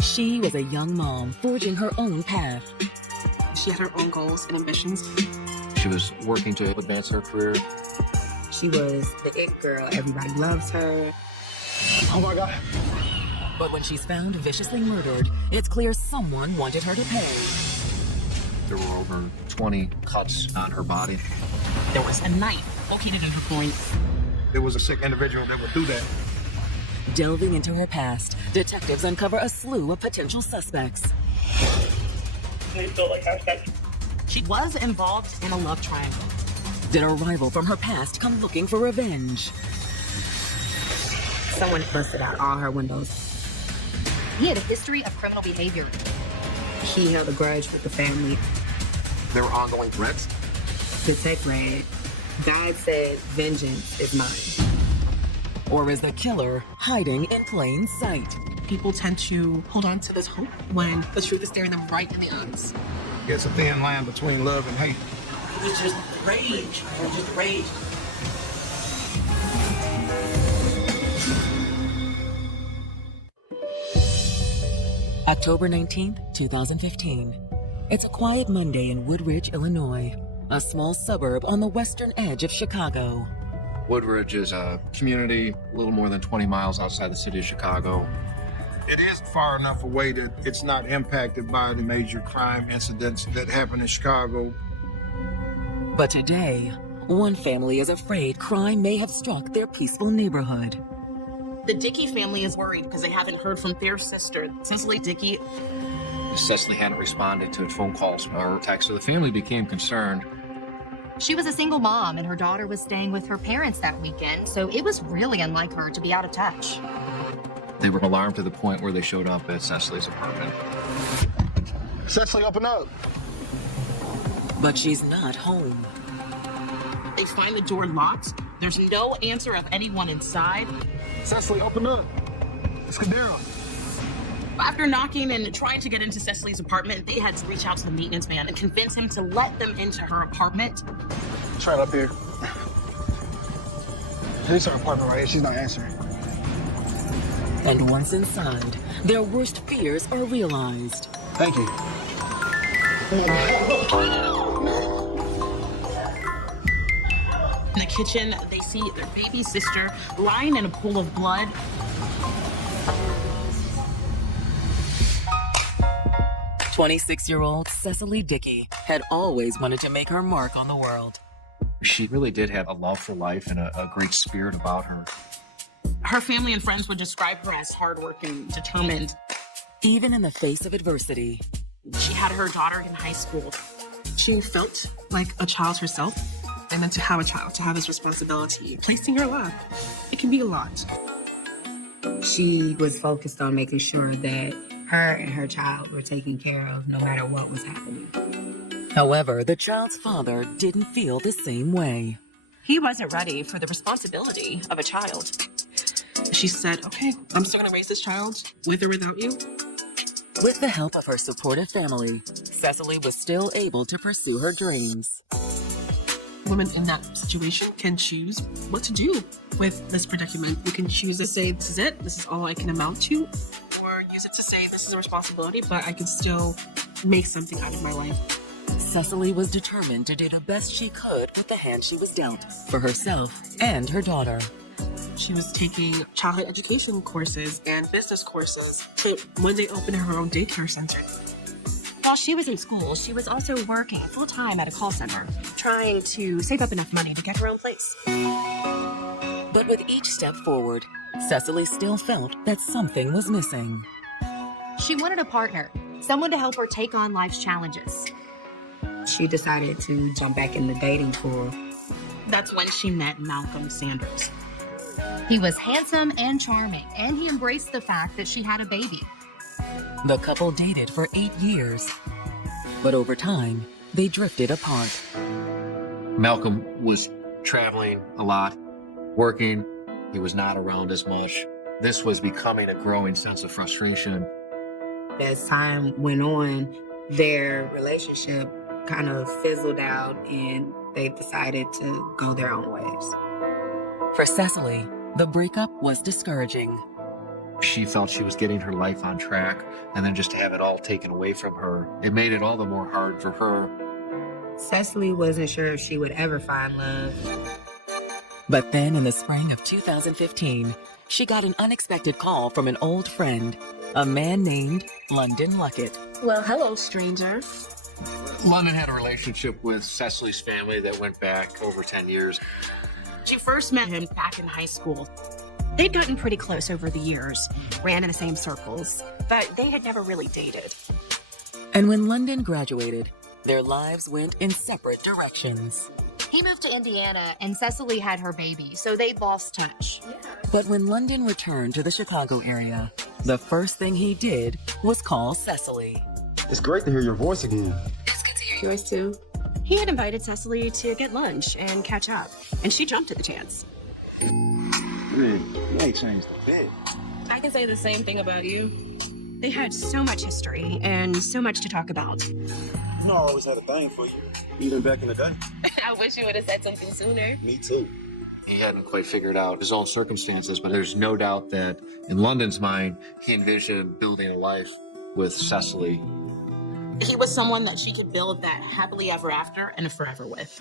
She was a young mom forging her own path. She had her own goals and ambitions. She was working to advance her career. She was the it girl. Everybody loves her. Oh my God. But when she's found viciously murdered, it's clear someone wanted her to pay. There were over 20 cuts on her body. There was a knife located at her groin. It was a sick individual that would do that. Delving into her past, detectives uncover a slew of potential suspects. She was involved in a love triangle. Did a rival from her past come looking for revenge? Someone busted out all her windows. He had a history of criminal behavior. He held a grudge with the family. There were ongoing threats. The tech ran. God said, vengeance is mine. Or is the killer hiding in plain sight? People tend to hold on to this hope when the truth is staring them right in the eyes. It's a thin line between love and hate. It was just rage. It was just rage. October 19th, 2015. It's a quiet Monday in Woodridge, Illinois, a small suburb on the western edge of Chicago. Woodridge is a community a little more than 20 miles outside the city of Chicago. It is far enough away that it's not impacted by the major crime incidents that happen in Chicago. But today, one family is afraid crime may have struck their peaceful neighborhood. The Dickey family is worried because they haven't heard from their sister, Cecily Dickey. Cecily hadn't responded to phone calls or texts, so the family became concerned. She was a single mom, and her daughter was staying with her parents that weekend, so it was really unlike her to be out of touch. They were alarmed to the point where they showed up at Cecily's apartment. Cecily, open up. But she's not home. They find the door locked. There's no answer of anyone inside. Cecily, open up. It's Kadira. After knocking and trying to get into Cecily's apartment, they had to reach out to the maintenance man and convince him to let them into her apartment. It's right up here. Here's her apartment right here. She's not answering. And once inside, their worst fears are realized. Thank you. In the kitchen, they see their baby sister lying in a pool of blood. "26-year-old Cecily Dickey had always wanted to make her mark on the world. She really did have a love for life and a great spirit about her. Her family and friends would describe her as hardworking, determined. Even in the face of adversity, She had her daughter in high school. She felt like a child herself. And then to have a child, to have this responsibility, placing her lap, it can be a lot. She was focused on making sure that her and her child were taken care of no matter what was happening. however, the child's father didn't feel the same way. He wasn't ready for the responsibility of a child. She said, okay, I'm still gonna raise this child with or without you. With the help of her supportive family, Cecily was still able to pursue her dreams. Women in that situation can choose what to do with this predicament. You can choose to say, this is it, this is all I can amount to, or use it to say, this is a responsibility, but I can still make something out of my life. Cecily was determined to do the best she could with the hand she was dealt, for herself and her daughter. She was taking childhood education courses and business courses to one day open her own daycare center. While she was in school, she was also working full-time at a call center, trying to save up enough money to get her own place. But with each step forward, Cecily still felt that something was missing. She wanted a partner, someone to help her take on life's challenges. She decided to jump back in the dating pool. That's when she met Malcolm Sanders. He was handsome and charming, and he embraced the fact that she had a baby. The couple dated for 8 years, but over time, they drifted apart. Malcolm was traveling a lot, working. He was not around as much. This was becoming a growing sense of frustration. As time went on, their relationship kind of fizzled out and they decided to go their own ways. For Cecily, the breakup was discouraging. She felt she was getting her life on track, and then just to have it all taken away from her, it made it all the more hard for her. Cecily wasn't sure if she would ever find love. But then in the spring of 2015, she got an unexpected call from an old friend, a man named London Luckett. Well, hello, stranger. London had a relationship with Cecily's family that went back over 10 years. She first met him back in high school. They'd gotten pretty close over the years, ran in the same circles, but they had never really dated. And when London graduated, their lives went in separate directions. He moved to Indiana and Cecily had her baby, so they lost touch. But when London returned to the Chicago area, the first thing he did was call Cecily. It's great to hear your voice again. Yours too. He had invited Cecily to get lunch and catch up, and she jumped at the chance. Man, you ain't changed a bit. I can say the same thing about you. They had so much history and so much to talk about. You know, I always had a thing for you, even back in the day. I wish you would have said something sooner. Me too. He hadn't quite figured out his own circumstances, but there's no doubt that in London's mind, he envisioned building a life with Cecily. He was someone that she could build that happily ever after and forever with.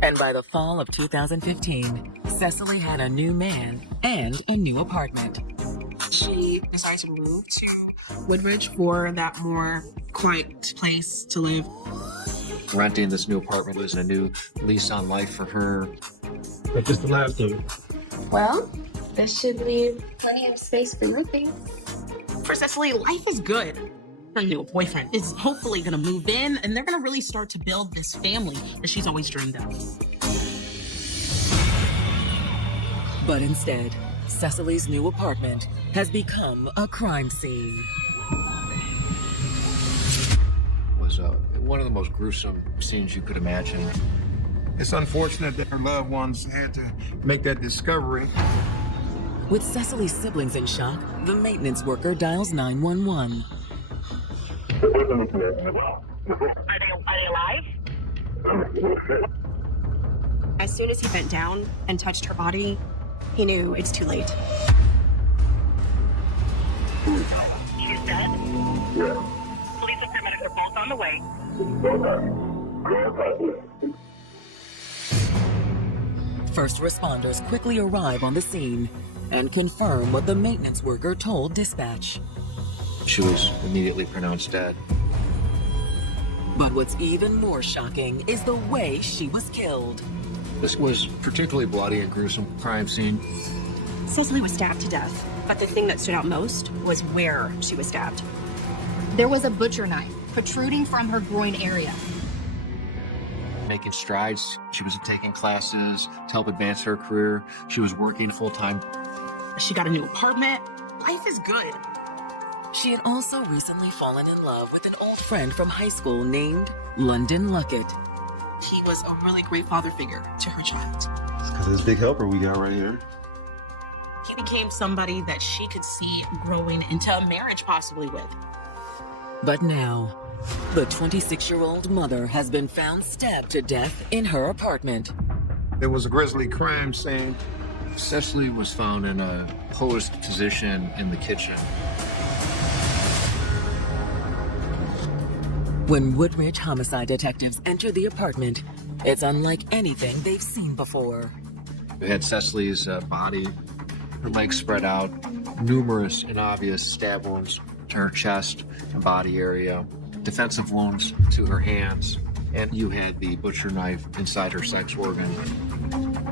And by the fall of 2015, Cecily had a new man and a new apartment. She decided to move to Woodridge for that more quiet place to live. Renting this new apartment was a new lease on life for her. But just the last of it. Well, this should leave plenty of space for your things. For Cecily, life is good. Her new boyfriend is hopefully going to move in, and they're going to really start to build this family that she's always dreamed of. But instead, Cecily's new apartment has become a crime scene. It was one of the most gruesome scenes you could imagine. It's unfortunate that her loved ones had to make that discovery. With Cecily's siblings in shock, the maintenance worker dials 911. Are they alive? As soon as he bent down and touched her body, he knew it's too late. She's dead? Yeah. Police and paramedics are both on the way. First responders quickly arrive on the scene and confirm what the maintenance worker told dispatch. She was immediately pronounced dead. But what's even more shocking is the way she was killed. This was particularly bloody and gruesome crime scene. Cecily was stabbed to death, but the thing that stood out most was where she was stabbed. There was a butcher knife protruding from her groin area. Making strides. She was taking classes to help advance her career. She was working full-time. She got a new apartment. Life is good. She had also recently fallen in love with an old friend from high school named London Luckett. He was a really great father figure to her child. It's because of this big helper we got right here. He became somebody that she could see growing into a marriage possibly with. But now, the 26-year-old mother has been found stabbed to death in her apartment. There was a grisly crime scene. Cecily was found in a posed position in the kitchen. When Woodridge homicide detectives enter the apartment, it's unlike anything they've seen before. We had Cecily's body, her legs spread out, numerous and obvious stab wounds to her chest and body area, defensive wounds to her hands, and you had the butcher knife inside her sex organ.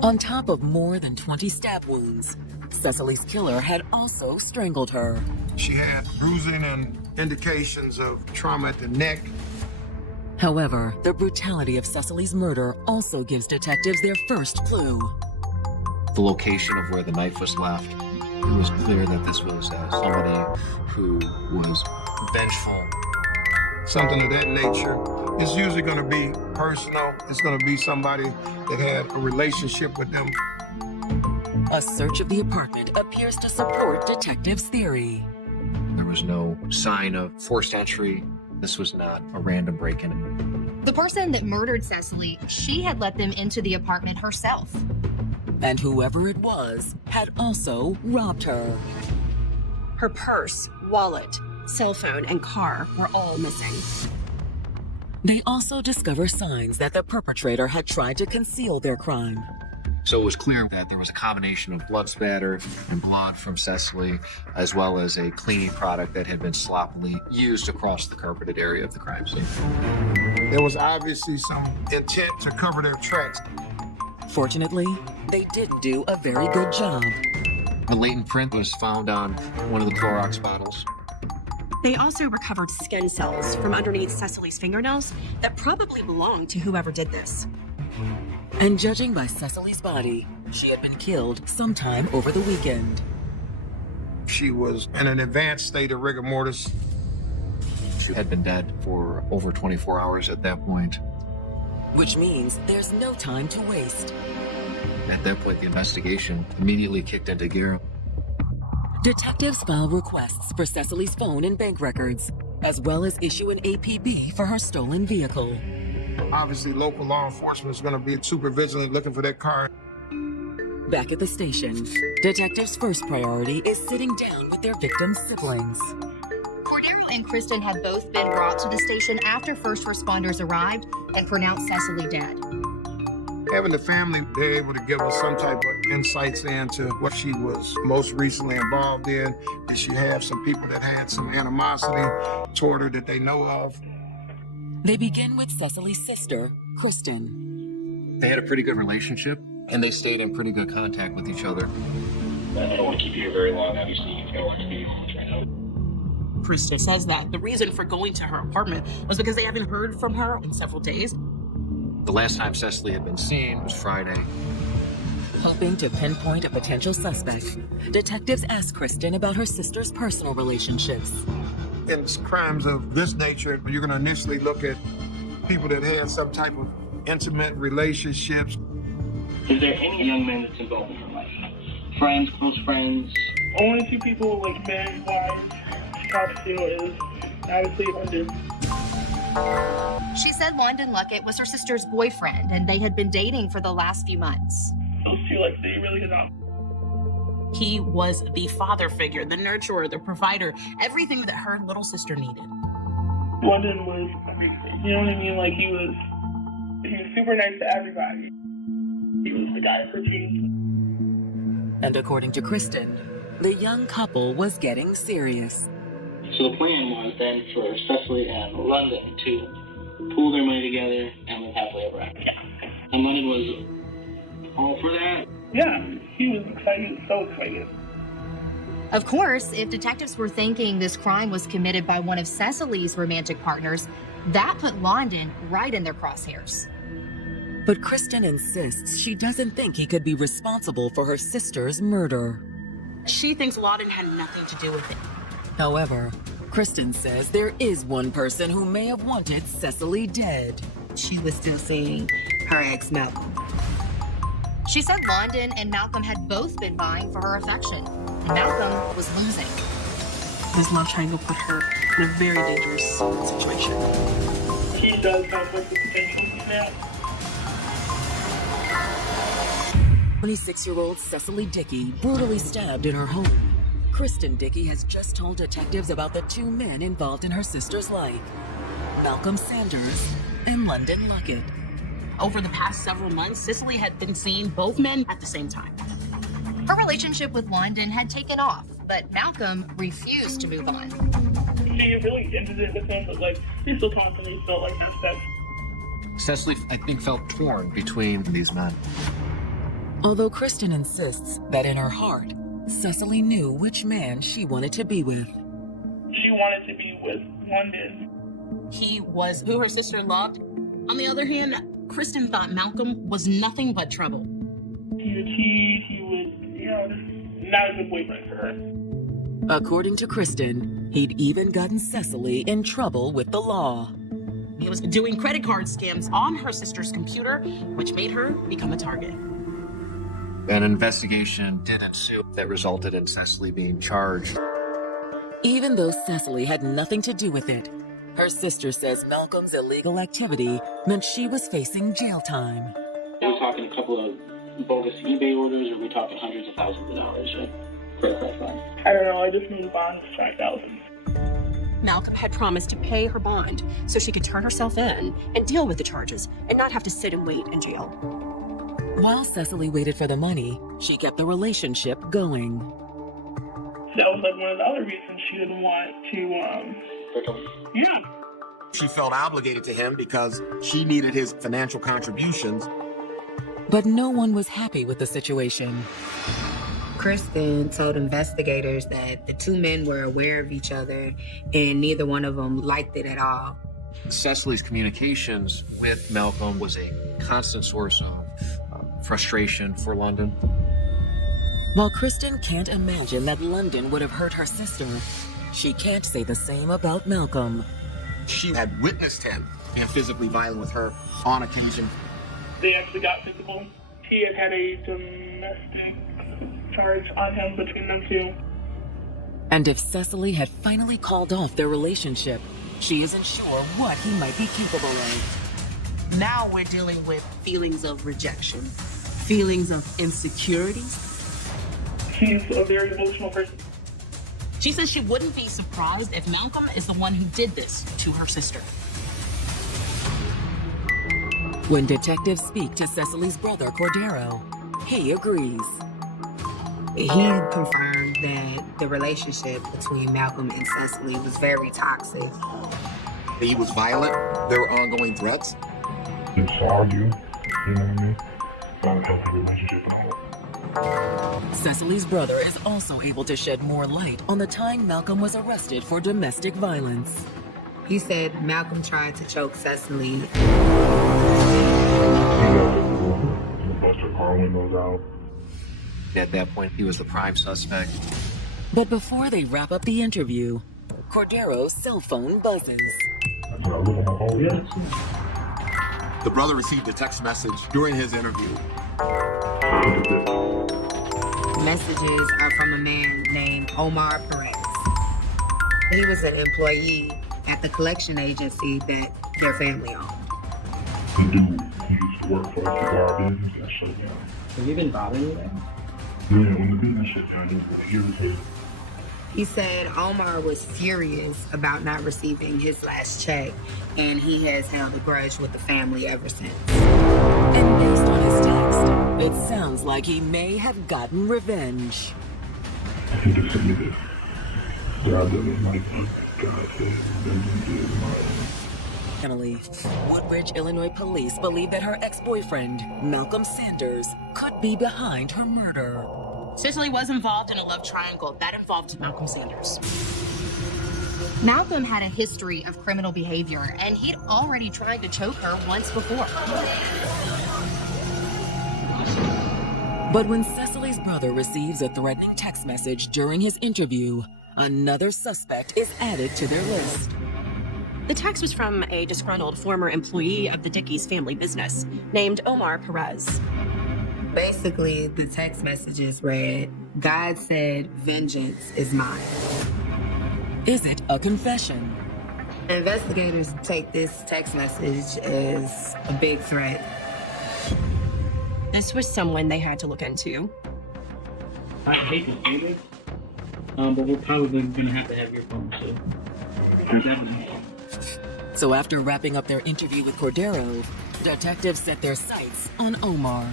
On top of more than 20 stab wounds, Cecily's killer had also strangled her. She had bruising and indications of trauma at the neck. However, the brutality of Cecily's murder also gives detectives their first clue. The location of where the knife was left. It was clear that this was somebody who was vengeful. Something of that nature. It's usually going to be personal. It's going to be somebody that had a relationship with them. A search of the apartment appears to support detectives' theory. There was no sign of forced entry. This was not a random break-in. The person that murdered Cecily, she had let them into the apartment herself. And whoever it was had also robbed her. Her purse, wallet, cell phone, and car were all missing. They also discover signs that the perpetrator had tried to conceal their crime. So it was clear that there was a combination of blood spatter and blood from Cecily, as well as a cleaning product that had been sloppily used across the carpeted area of the crime scene. There was obviously some intent to cover their tracks. Fortunately, they didn't do a very good job. A latent print was found on one of the Clorox bottles. They also recovered skin cells from underneath Cecily's fingernails that probably belonged to whoever did this. And judging by Cecily's body, she had been killed sometime over the weekend. She was in an advanced state of rigor mortis. She had been dead for over 24 hours at that point. Which means there's no time to waste. At that point, the investigation immediately kicked into gear. Detectives file requests for Cecily's phone and bank records, as well as issue an APB for her stolen vehicle. Obviously, local law enforcement is going to be super vigilant looking for that car. Back at the station, detectives' first priority is sitting down with their victim's siblings. Cordero and Kristen had both been brought to the station after first responders arrived and pronounced Cecily dead. Having the family, they're able to give us some type of insights into what she was most recently involved in. Did she have some people that had some animosity toward her that they know of? They begin with Cecily's sister, Kristen. They had a pretty good relationship, and they stayed in pretty good contact with each other. I don't want to keep you here very long, obviously. You've got a lot to do right now. Krista says that the reason for going to her apartment was because they haven't heard from her in several days. The last time Cecily had been seen was Friday. Hoping to pinpoint a potential suspect, detectives ask Kristen about her sister's personal relationships. In crimes of this nature, you're going to initially look at people that had some type of intimate relationships. Is there any young man that's involved in her life? Friends, close friends? Only two people like married wives talk to is obviously London. She said London Luckett was her sister's boyfriend, and they had been dating for the last few months. Those two, like, they really hit off. He was the father figure, the nurturer, the provider, everything that her little sister needed. London was, you know what I mean? Like, he was super nice to everybody. He was the guy for me. And according to Kristen, the young couple was getting serious. So the plan was then for Cecily and London to pool their money together and live happily ever after. And London was all for that. Yeah, he was excited. He was so excited. Of course, if detectives were thinking this crime was committed by one of Cecily's romantic partners, that put London right in their crosshairs. But Kristen insists she doesn't think he could be responsible for her sister's murder. She thinks Lawton had nothing to do with it. However, Kristen says there is one person who may have wanted Cecily dead. She was still seeing her ex Malcolm. She said London and Malcolm had both been vying for her affection, and Malcolm was losing. His love triangle put her in a very dangerous situation. He does have like the potential now. 26-year-old Cecily Dickey brutally stabbed in her home. Kristen Dickey has just told detectives about the two men involved in her sister's life, Malcolm Sanders and London Luckett. Over the past several months, Cecily had been seeing both men at the same time. Her relationship with London had taken off, but Malcolm refused to move on. She really ended it with him, but like, he still constantly felt like there's sex. Cecily, I think, felt torn between these men. Although Kristen insists that in her heart, Cecily knew which man she wanted to be with. She wanted to be with London. He was who her sister loved. On the other hand, Kristen thought Malcolm was nothing but trouble. He was, you know, just not a good boyfriend for her. According to Kristen, he'd even gotten Cecily in trouble with the law. He was doing credit card scams on her sister's computer, which made her become a target. An investigation did ensue that resulted in Cecily being charged. Even though Cecily had nothing to do with it, her sister says Malcolm's illegal activity meant she was facing jail time. Are we talking a couple of bogus eBay orders, or are we talking hundreds of thousands of dollars? Right? That's fine. I don't know, I just know the bond is $5,000. Malcolm had promised to pay her bond so she could turn herself in and deal with the charges and not have to sit and wait in jail. While Cecily waited for the money, she kept the relationship going. That was like one of the other reasons she didn't want to, yeah. She felt obligated to him because she needed his financial contributions. But no one was happy with the situation. Kristen told investigators that the two men were aware of each other and neither one of them liked it at all. Cecily's communications with Malcolm was a constant source of frustration for London. While Kristen can't imagine that London would have hurt her sister, she can't say the same about Malcolm. She had witnessed him being physically violent with her on occasion. They actually got physical. He had a domestic charge on him between them two. And if Cecily had finally called off their relationship, she isn't sure what he might be capable of. Now we're dealing with feelings of rejection, feelings of insecurities. He's a very emotional person. She says she wouldn't be surprised if Malcolm is the one who did this to her sister. When detectives speak to Cecily's brother, Cordero, he agrees. He confirmed that the relationship between Malcolm and Cecily was very toxic. He was violent. There were ongoing threats. It's argue, you know what I mean? Not a healthy relationship at all. Cecily's brother is also able to shed more light on the time Malcolm was arrested for domestic violence. He said Malcolm tried to choke Cecily. He got to bust her car windows out. At that point, he was the prime suspect. But before they wrap up the interview, Cordero's cell phone buzzes. That's when I look at my phone. Yeah. The brother received a text message during his interview. Messages are from a man named Omar Perez. He was an employee at the collection agency that their family owned. The dude, he used to work for a cigar business that shut down. Have you been bothering with that? Yeah, when the business shut down, he was irritated. He said Omar was furious about not receiving his last check, and he has held a grudge with the family ever since. And based on his text, it sounds like he may have gotten revenge. He just sent me this. God doesn't like me. God says vengeance is mine. Finally, Woodbridge, Illinois police believe that her ex-boyfriend, Malcolm Sanders, could be behind her murder. Cecily was involved in a love triangle that involved Malcolm Sanders. Malcolm had a history of criminal behavior, and he'd already tried to choke her once before. But when Cecily's brother receives a threatening text message during his interview, another suspect is added to their list. The text was from a disgruntled former employee of the Dickey's family business named Omar Perez. Basically, the text messages read, God said, vengeance is mine. Is it a confession? Investigators take this text message as a big threat. This was someone they had to look into. I hate to say this, but we're probably going to have your phone, so there's evidence. So after wrapping up their interview with Cordero, detectives set their sights on Omar.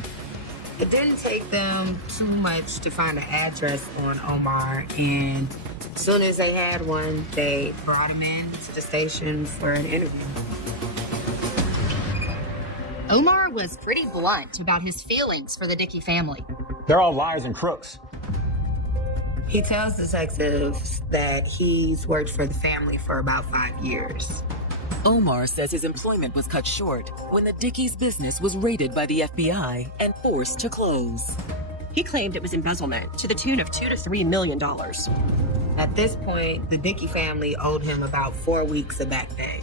It didn't take them too much to find an address on Omar, and as soon as they had one, they brought him in to the station for an interview. Omar was pretty blunt about his feelings for the Dickey family. They're all liars and crooks. He tells detectives that he's worked for the family for about 5 years. Omar says his employment was cut short when the Dickeys business was raided by the FBI and forced to close. He claimed it was embezzlement to the tune of $2 to $3 million. At this point, the Dickey family owed him about 4 weeks of back pay.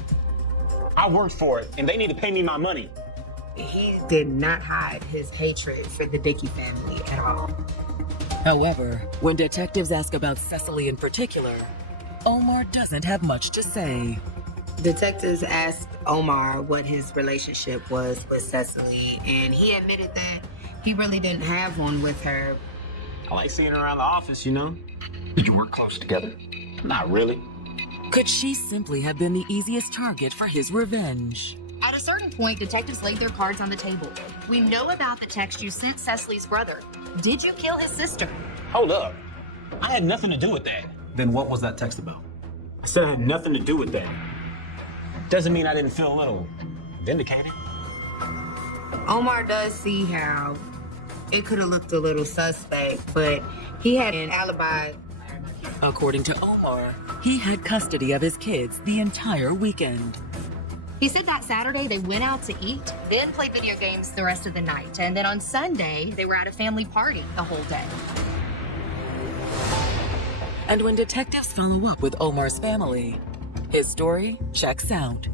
I worked for it, and they need to pay me my money. He did not hide his hatred for the Dickey family at all. However, when detectives ask about Cecily in particular, Omar doesn't have much to say. Detectives asked Omar what his relationship was with Cecily, and he admitted that he really didn't have one with her. I like seeing her around the office, you know? Did you work close together? Not really. Could she simply have been the easiest target for his revenge? At a certain point, detectives laid their cards on the table. We know about the text you sent Cecily's brother. Did you kill his sister? Hold up. I had nothing to do with that. Then what was that text about? I said I had nothing to do with that. Doesn't mean I didn't feel a little vindicated. Omar does see how it could have looked a little suspect, but he had an alibi. According to Omar, he had custody of his kids the entire weekend. He said that Saturday they went out to eat, then played video games the rest of the night. And then on Sunday, they were at a family party the whole day. And when detectives follow up with Omar's family, his story checks out.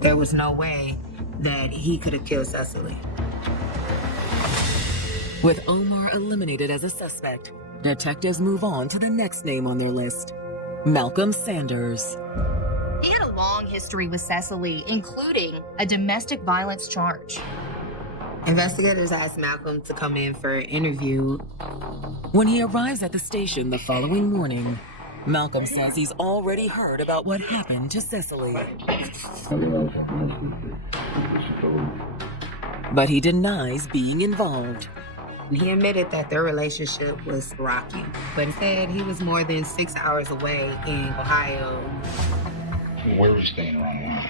There was no way that he could have killed Cecily. With Omar eliminated as a suspect, detectives move on to the next name on their list, Malcolm Sanders. He had a long history with Cecily, including a domestic violence charge. Investigators asked Malcolm to come in for an interview. When he arrives at the station the following morning, Malcolm says he's already heard about what happened to Cecily. But he denies being involved. He admitted that their relationship was rocky, but he said he was more than 6 hours away in Ohio. Where was staying around now?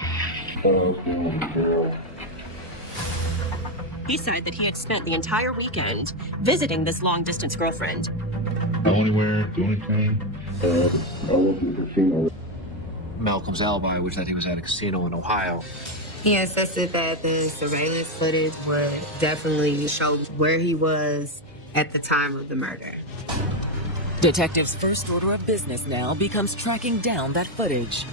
He said that he had spent the entire weekend visiting this long-distance girlfriend. Anywhere, do anything. I went to the casino. Malcolm's alibi was that he was at a casino in Ohio. He insisted that the surveillance footage would definitely show where he was at the time of the murder. Detectives' first order of business now becomes tracking down that footage.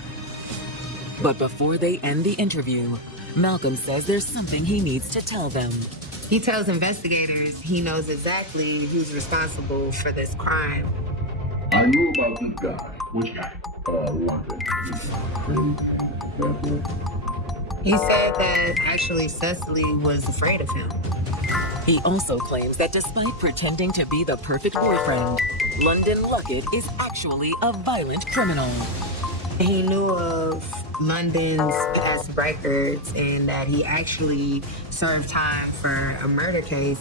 But before they end the interview, Malcolm says there's something he needs to tell them. He tells investigators he knows exactly who's responsible for this crime. I knew about this guy. Which guy? London. He said that actually Cecily was afraid of him. He also claims that despite pretending to be the perfect boyfriend, London Luckett is actually a violent criminal. He knew of London's past records and that he actually served time for a murder case.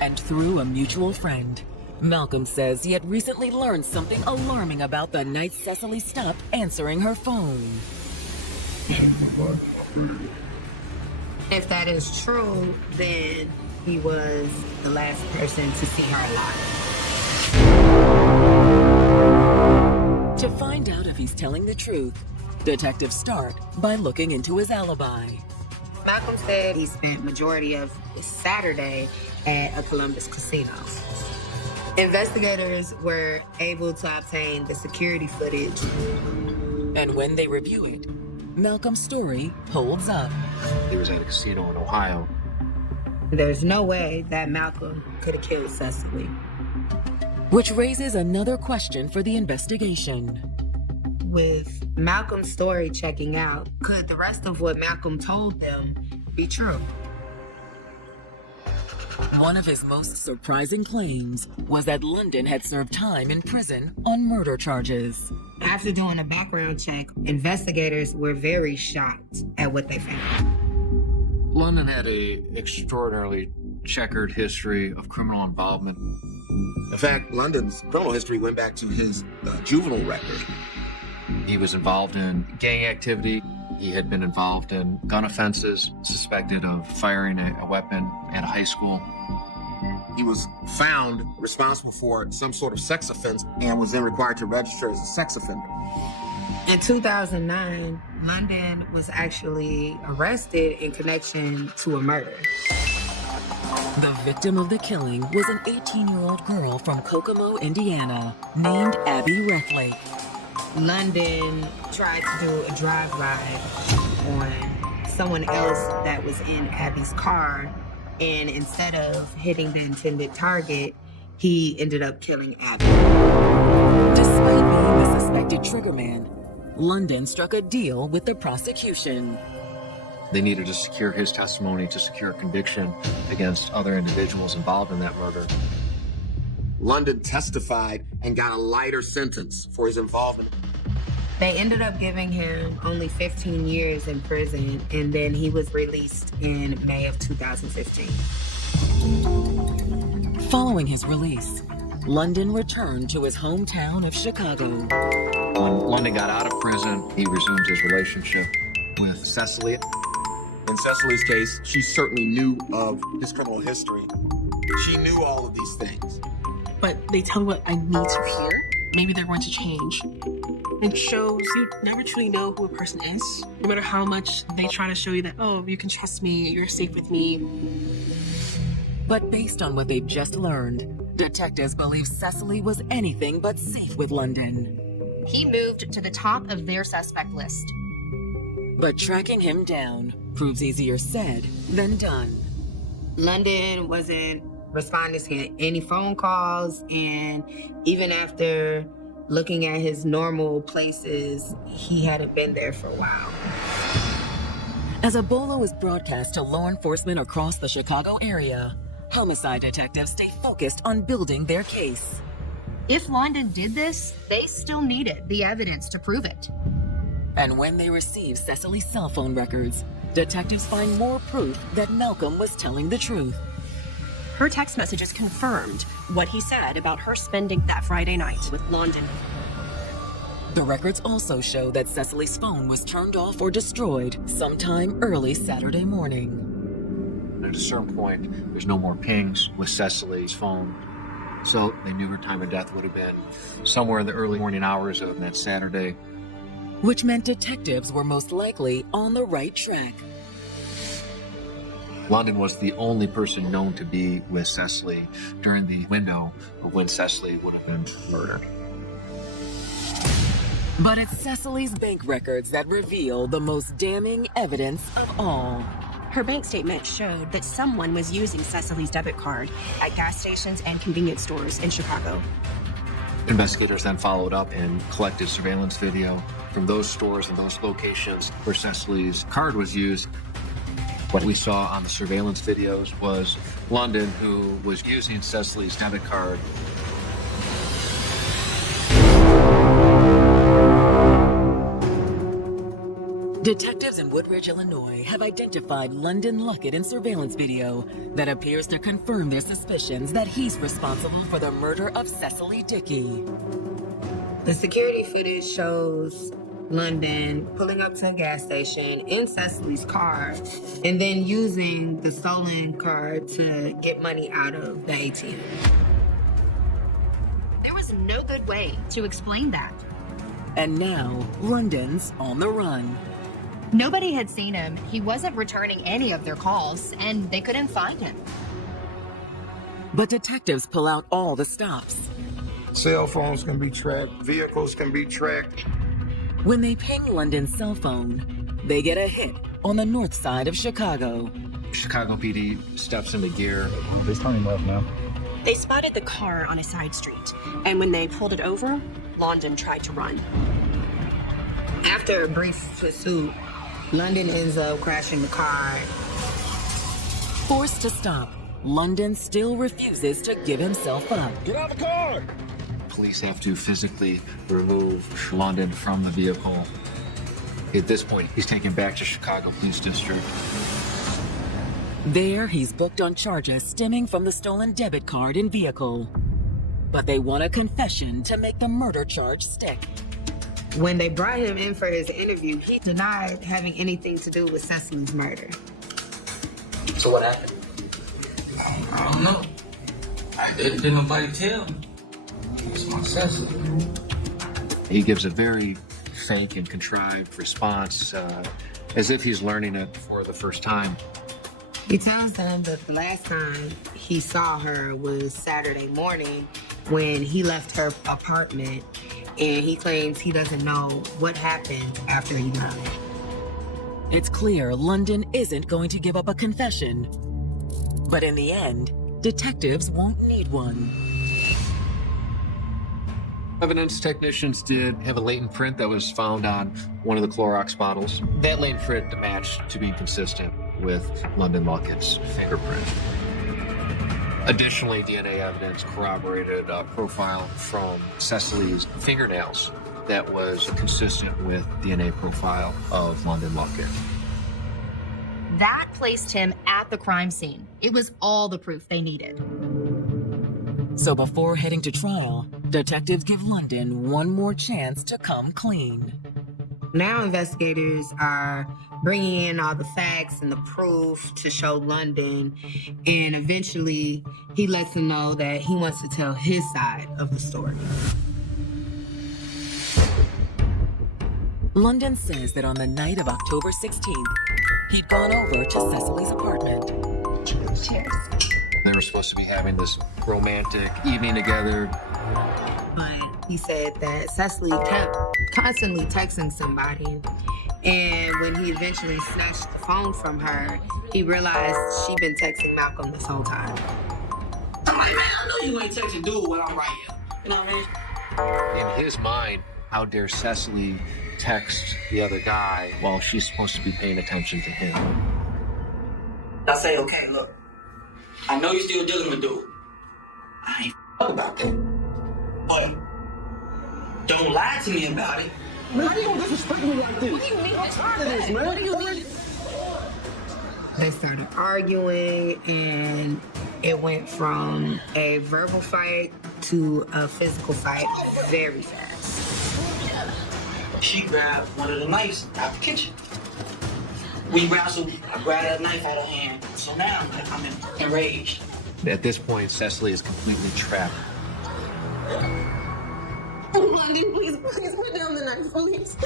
And through a mutual friend, Malcolm says he had recently learned something alarming about the night Cecily stopped answering her phone. If that is true, then he was the last person to see her alive. To find out if he's telling the truth, detectives start by looking into his alibi. Malcolm said he spent majority of his Saturday at a Columbus casino. Investigators were able to obtain the security footage. And when they review it, Malcolm's story holds up. He was at a casino in Ohio. There's no way that Malcolm could have killed Cecily. Which raises another question for the investigation. With Malcolm's story checking out, could the rest of what Malcolm told them be true? One of his most surprising claims was that London had served time in prison on murder charges. After doing a background check, investigators were very shocked at what they found. London had a extraordinarily checkered history of criminal involvement. In fact, London's criminal history went back to his juvenile record. He was involved in gang activity. He had been involved in gun offenses, suspected of firing a weapon at a high school. He was found responsible for some sort of sex offense and was then required to register as a sex offender. In 2009, London was actually arrested in connection to a murder. The victim of the killing was an 18-year-old girl from Kokomo, Indiana, named Abby Reflake. London tried to do a drive-by on someone else that was in Abby's car, and instead of hitting the intended target, he ended up killing Abby. Despite being the suspected triggerman, London struck a deal with the prosecution. They needed to secure his testimony to secure conviction against other individuals involved in that murder. London testified and got a lighter sentence for his involvement. They ended up giving him only 15 years in prison, and then he was released in May of 2015. Following his release, London returned to his hometown of Chicago. When London got out of prison, he resumed his relationship with Cecily. In Cecily's case, she certainly knew of his criminal history. She knew all of these things. But they tell me what I need to hear. Maybe they're going to change. It shows you never truly know who a person is. No matter how much they try to show you that, oh, you can trust me, you're safe with me. But based on what they've just learned, detectives believe Cecily was anything but safe with London. He moved to the top of their suspect list. But tracking him down proves easier said than done. London wasn't responding to any phone calls, and even after looking at his normal places, he hadn't been there for a while. As a bolo is broadcast to law enforcement across the Chicago area, homicide detectives stay focused on building their case. If London did this, they still needed the evidence to prove it. And when they receive Cecily's cell phone records, detectives find more proof that Malcolm was telling the truth. Her text messages confirmed what he said about her spending that Friday night with London. The records also show that Cecily's phone was turned off or destroyed sometime early Saturday morning. At a certain point, there's no more pings with Cecily's phone. So they knew her time of death would have been somewhere in the early morning hours of that Saturday. Which meant detectives were most likely on the right track. London was the only person known to be with Cecily during the window of when Cecily would have been murdered. But it's Cecily's bank records that reveal the most damning evidence of all. Her bank statement showed that someone was using Cecily's debit card at gas stations and convenience stores in Chicago. Investigators then followed up and collected surveillance video from those stores and those locations where Cecily's card was used. What we saw on the surveillance videos was London, who was using Cecily's debit card. Detectives in Woodridge, Illinois have identified London Luckett in surveillance video that appears to confirm their suspicions that he's responsible for the murder of Cecily Dickey. The security footage shows London pulling up to a gas station in Cecily's car and then using the stolen card to get money out of the ATM. There was no good way to explain that. And now, London's on the run. Nobody had seen him. He wasn't returning any of their calls, and they couldn't find him. But detectives pull out all the stops. Cell phones can be tracked, vehicles can be tracked. When they ping London's cell phone, they get a hit on the north side of Chicago. Chicago PD steps into gear. There's turning left now. They spotted the car on a side street, and when they pulled it over, London tried to run. After a brief pursuit, London ends up crashing the car. Forced to stop, London still refuses to give himself up. Get out of the car! Police have to physically remove London from the vehicle. At this point, he's taken back to Chicago Police District. There, he's booked on charges stemming from the stolen debit card and vehicle. But they want a confession to make the murder charge stick. When they brought him in for his interview, he denied having anything to do with Cecily's murder. So what happened? I don't know. Didn't nobody tell me. It's my Cecily. He gives a very fake and contrived response, as if he's learning it for the first time. He tells them that the last time he saw her was Saturday morning when he left her apartment, and he claims he doesn't know what happened after he died. It's clear London isn't going to give up a confession. But in the end, detectives won't need one. Evidence technicians did have a latent print that was found on one of the Clorox bottles. That latent print matched to be consistent with London Luckett's fingerprint. Additionally, DNA evidence corroborated a profile from Cecily's fingernails that was consistent with DNA profile of London Luckett. That placed him at the crime scene. It was all the proof they needed. So before heading to trial, detectives give London one more chance to come clean. Now investigators are bringing in all the facts and the proof to show London, and eventually he lets them know that he wants to tell his side of the story. London says that on the night of October 16th, he'd gone over to Cecily's apartment. Cheers. They were supposed to be having this romantic evening together. But he said that Cecily kept constantly texting somebody. And when he eventually snatched the phone from her, he realized she'd been texting Malcolm this whole time. I'm like, man, I know you ain't texting dude when I'm right here. You know what I mean? In his mind, how dare Cecily text the other guy while she's supposed to be paying attention to him? I say, okay, look. I know you're still dealing with dude. I ain't about that. But don't lie to me about it. Man, how you gonna disrespect me like this? What do you mean? I'm tired of this, man. What do you mean? They started arguing, and it went from a verbal fight to a physical fight very fast. She grabbed one of the knives out the kitchen. We wrestled. I grabbed that knife out of her hand. So now I'm enraged. At this point, Cecily is completely trapped. Please put down the knife, please.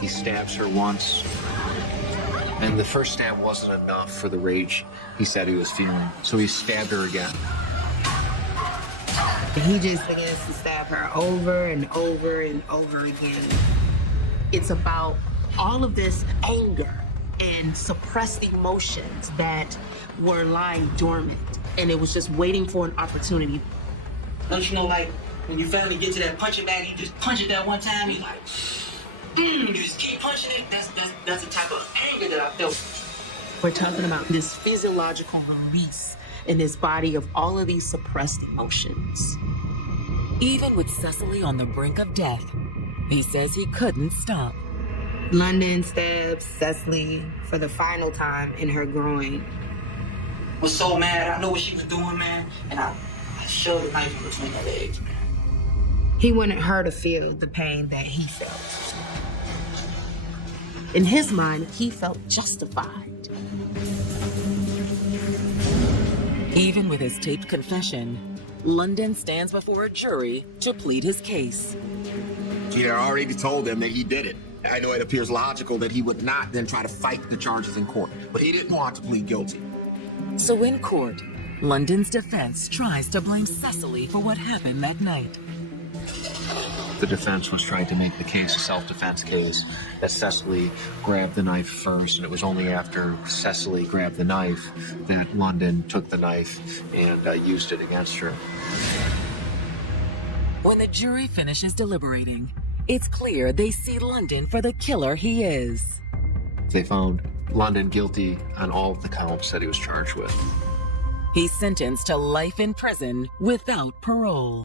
He stabs her once, and the first stab wasn't enough for the rage he said he was feeling, so he stabbed her again. He just begins to stab her over and over and over again. It's about all of this anger and suppressed emotions that were lying dormant, and it was just waiting for an opportunity. Don't you know, like, when you finally get to that punching bag, you just punch it that one time, you like, you just keep punching it. That's the type of anger that I felt. We're talking about this physiological release in his body of all of these suppressed emotions. Even with Cecily on the brink of death, he says he couldn't stop. London stabs Cecily for the final time in her groin. Was so mad. I know what she was doing, man. And I shoved the knife in between her legs, man. He wanted her to feel the pain that he felt. In his mind, he felt justified. Even with his taped confession, London stands before a jury to plead his case. He had already told them that he did it. I know it appears logical that he would not then try to fight the charges in court, but he didn't want to plead guilty. So in court, London's defense tries to blame Cecily for what happened that night. The defense was trying to make the case a self-defense case, that Cecily grabbed the knife first, and it was only after Cecily grabbed the knife that London took the knife and used it against her. When the jury finishes deliberating, it's clear they see London for the killer he is. They found London guilty on all of the counts that he was charged with. He's sentenced to life in prison without parole.